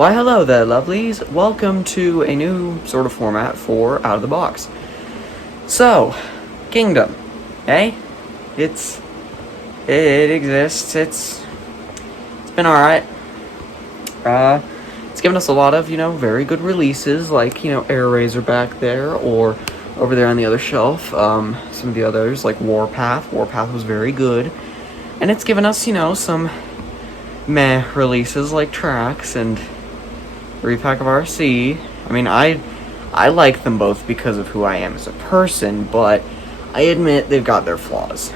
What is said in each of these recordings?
Why hello there, lovelies. Welcome to a new sort of format for Out of the Box. So, Kingdom, eh? It exists. It's been alright. It's given us a lot of, very good releases, like, Air Razor back there, or over there on the other shelf, some of the others, like Warpath. Warpath was very good. And it's given us, some meh releases like Trax and Repack of RC. I mean, I like them both because of who I am as a person, but I admit they've got their flaws.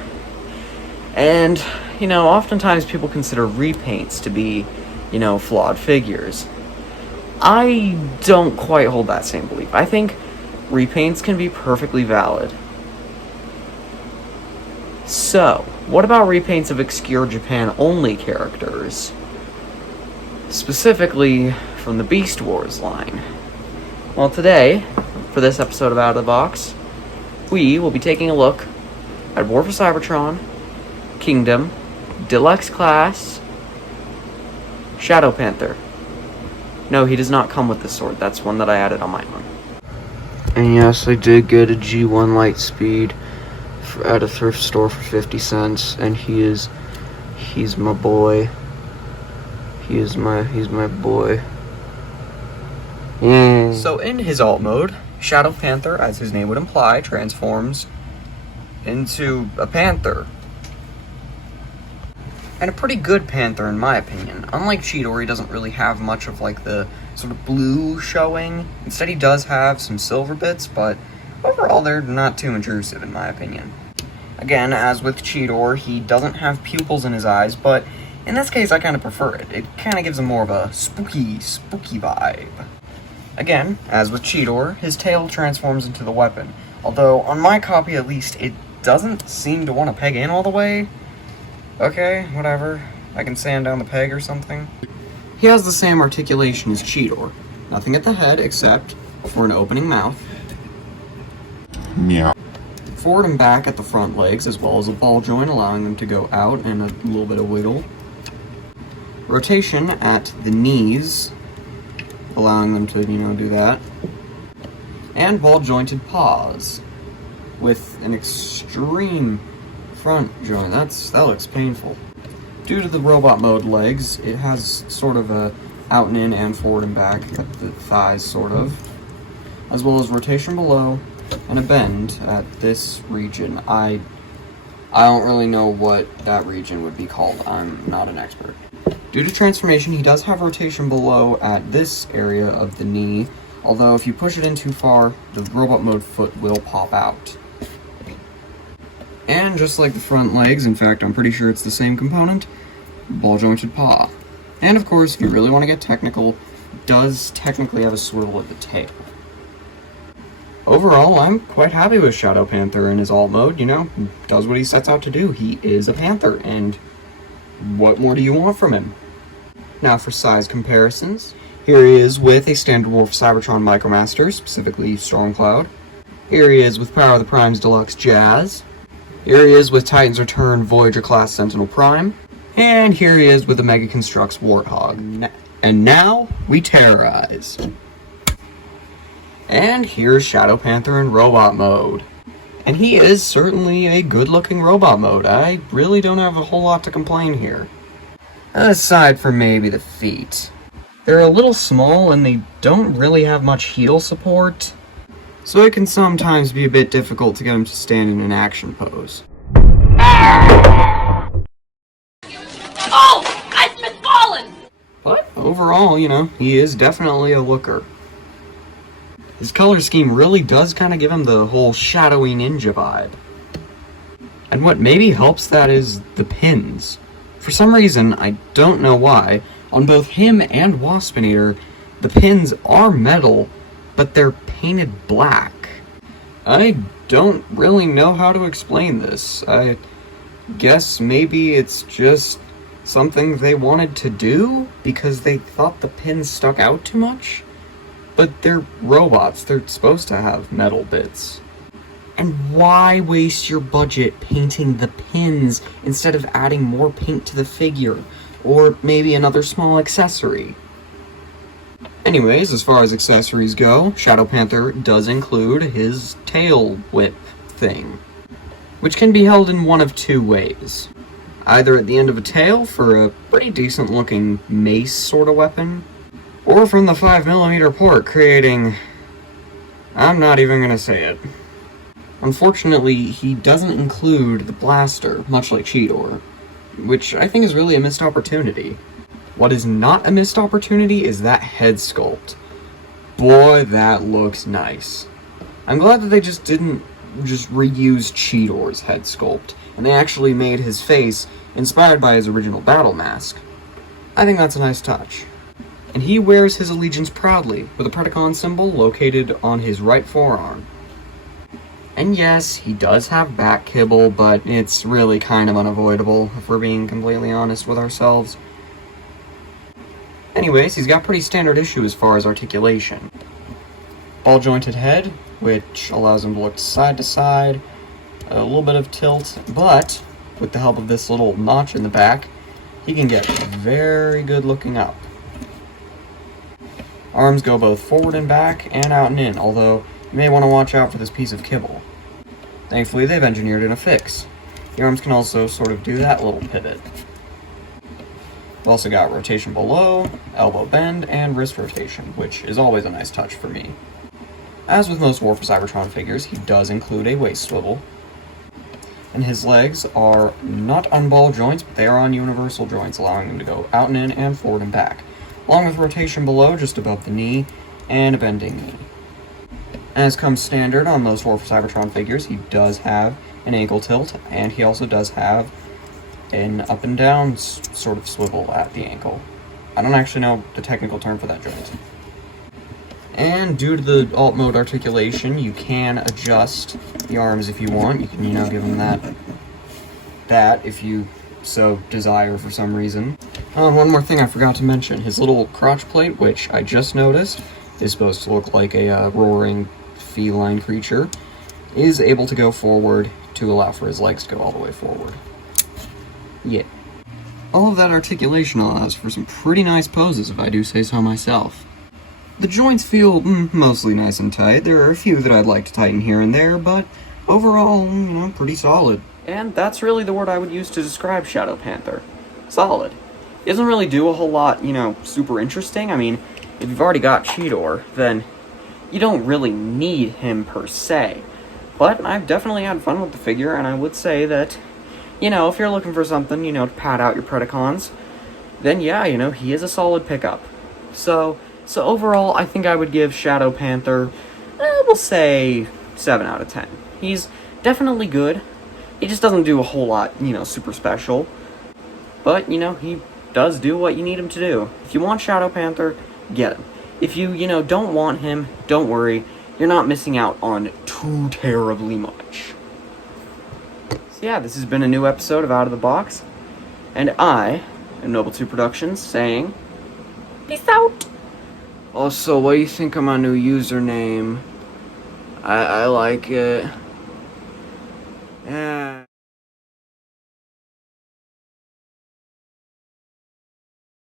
And, oftentimes people consider repaints to be, flawed figures. I don't quite hold that same belief. I think repaints can be perfectly valid. So, what about repaints of obscure Japan-only characters? Specifically, from the Beast Wars line. Well, today, for this episode of Out of the Box, we will be taking a look at War for Cybertron, Kingdom, Deluxe Class, Shadow Panther. No, he does not come with this sword. That's one that I added on my own. And yes, I did get a G1 Lightspeed at a thrift store for 50 cents, and he's my boy. He's my boy. So in his alt mode, Shadow Panther, as his name would imply, transforms into a panther. And a pretty good panther in my opinion. Unlike Cheetor, he doesn't really have much of like the sort of blue showing. Instead he does have some silver bits, but overall they're not too intrusive in my opinion. Again, as with Cheetor, he doesn't have pupils in his eyes, but in this case I kind of prefer it. It kind of gives him more of a spooky vibe. Again, as with Cheetor, his tail transforms into the weapon. Although, on my copy at least, it doesn't seem to want to peg in all the way. Okay, whatever. I can sand down the peg or something. He has the same articulation as Cheetor. Nothing at the head except for an opening mouth. Meow. Forward and back at the front legs, as well as a ball joint allowing them to go out and a little bit of wiggle. Rotation at the knees, allowing them to, do that. And ball-jointed paws, with an extreme front joint. That looks painful. Due to the robot mode legs, it has sort of a out and in and forward and back at the thighs, sort of. As well as rotation below, and a bend at this region. I don't really know what that region would be called. I'm not an expert. Due to transformation, he does have rotation below at this area of the knee, although if you push it in too far, the robot mode foot will pop out. And just like the front legs, in fact, I'm pretty sure it's the same component, ball-jointed paw. And of course, if you really want to get technical, it does technically have a swivel at the tail. Overall, I'm quite happy with Shadow Panther in his alt mode, does what he sets out to do. He is a panther, and what more do you want from him? Now for size comparisons, here he is with a standard War for Cybertron Micromaster, specifically Stormcloud. Here he is with Power of the Primes Deluxe Jazz. Here he is with Titan's Return Voyager Class Sentinel Prime. And here he is with the Mega Construx Warthog. And now, we terrorize. And here's Shadow Panther in robot mode. And he is certainly a good-looking robot mode. I really don't have a whole lot to complain here. Aside from maybe the feet. They're a little small and they don't really have much heel support, so it can sometimes be a bit difficult to get him to stand in an action pose. Oh! I've been fallen! But overall, he is definitely a looker. His color scheme really does kind of give him the whole shadowy ninja vibe. And what maybe helps that is the pins. For some reason, I don't know why, on both him and Waspinator, the pins are metal, but they're painted black. I don't really know how to explain this. I guess maybe it's just something they wanted to do because they thought the pins stuck out too much? But they're robots, they're supposed to have metal bits. And why waste your budget painting the pins instead of adding more paint to the figure? Or maybe another small accessory? Anyways, as far as accessories go, Shadow Panther does include his tail whip thing, which can be held in one of two ways. Either at the end of a tail for a pretty decent looking mace sort of weapon, or from the 5mm port creating... I'm not even gonna say it. Unfortunately, he doesn't include the blaster, much like Cheetor, which I think is really a missed opportunity. What is not a missed opportunity is that head sculpt. Boy, that looks nice. I'm glad that they just didn't reuse Cheetor's head sculpt, and they actually made his face inspired by his original battle mask. I think that's a nice touch. And he wears his allegiance proudly, with a Predacon symbol located on his right forearm. And yes, he does have back kibble, but it's really kind of unavoidable, if we're being completely honest with ourselves. Anyways, he's got pretty standard issue as far as articulation. Ball-jointed head, which allows him to look side to side, a little bit of tilt, but with the help of this little notch in the back, he can get very good looking up. Arms go both forward and back, and out and in, although you may want to watch out for this piece of kibble. Thankfully, they've engineered in a fix. The arms can also sort of do that little pivot. We've also got rotation below, elbow bend, and wrist rotation, which is always a nice touch for me. As with most War for Cybertron figures, he does include a waist swivel. And his legs are not on ball joints, but they are on universal joints, allowing him to go out and in and forward and back, along with rotation below just above the knee, and a bending knee. As comes standard on most War for Cybertron figures, he does have an ankle tilt, and he also does have an up and down sort of swivel at the ankle. I don't actually know the technical term for that joint. And due to the alt mode articulation, you can adjust the arms if you want. You can, give them that if you so desire for some reason. One more thing I forgot to mention. His little crotch plate, which I just noticed, is supposed to look like a roaring feline creature, is able to go forward to allow for his legs to go all the way forward. Yeah. All of that articulation allows for some pretty nice poses, if I do say so myself. The joints feel mostly nice and tight. There are a few that I'd like to tighten here and there, but overall, pretty solid. And that's really the word I would use to describe Shadow Panther. Solid. He doesn't really do a whole lot, super interesting. I mean, if you've already got Cheetor, then you don't really need him per se. But I've definitely had fun with the figure, and I would say that, if you're looking for something, to pad out your Predacons, then yeah, he is a solid pickup. So overall, I think I would give Shadow Panther, we'll say 7 out of 10. He's definitely good. He just doesn't do a whole lot, super special. But, he does do what you need him to do. If you want Shadow Panther, get him. If you, don't want him, don't worry. You're not missing out on too terribly much. So yeah, this has been a new episode of Out of the Box. And I am Noble2 Productions saying, peace out! Also, what do you think of my new username? I like it. Yeah.